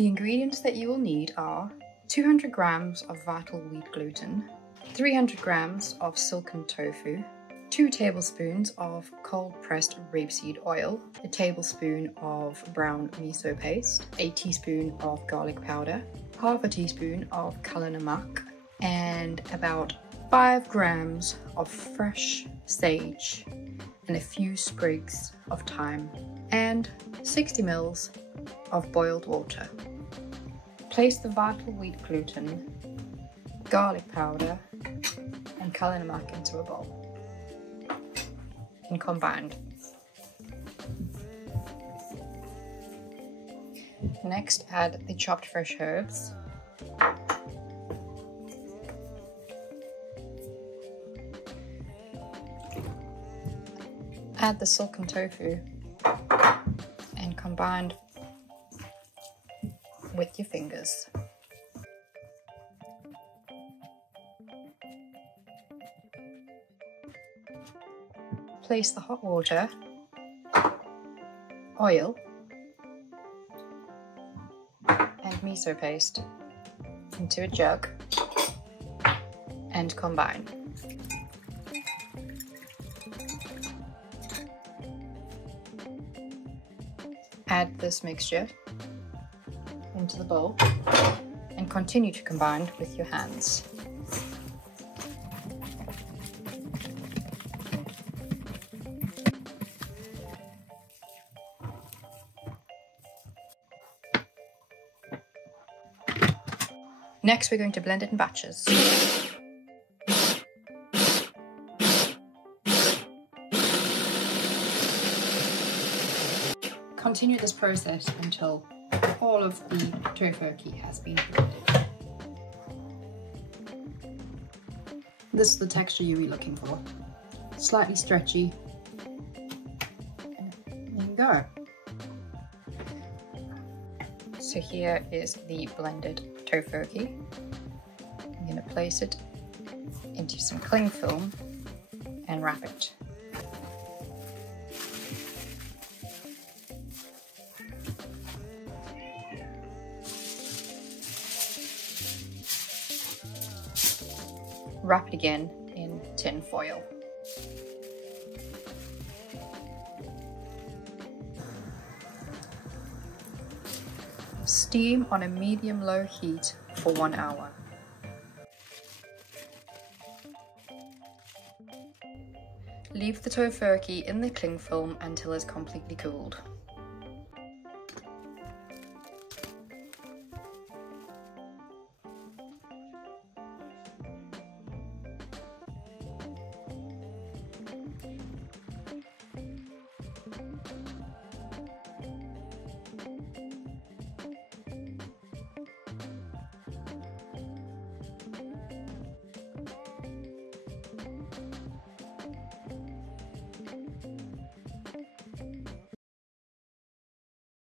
The ingredients that you will need are 200 grams of vital wheat gluten, 300 grams of silken tofu, 2 tablespoons of cold-pressed rapeseed oil, a tablespoon of brown miso paste, a teaspoon of garlic powder, half a teaspoon of Kala Namak, and about 5 grams of fresh sage and a few sprigs of thyme, and 60 ml of boiled water. Place the vital wheat gluten, garlic powder, and Kala Namak into a bowl and combine. Next, add the chopped fresh herbs, add the silken tofu and combine with your fingers. Place the hot water, oil, and miso paste into a jug and combine. Add this mixture into the bowl and continue to combine with your hands. Next, we're going to blend it in batches. Continue this process until all of the tofurkey has been blended. This is the texture you'll be looking for. Slightly stretchy. And there you go. So here is the blended tofurkey. I'm going to place it into some cling film and wrap it. Wrap it again in tin foil. Steam on a medium-low heat for 1 hour. Leave the tofurkey in the cling film until it's completely cooled.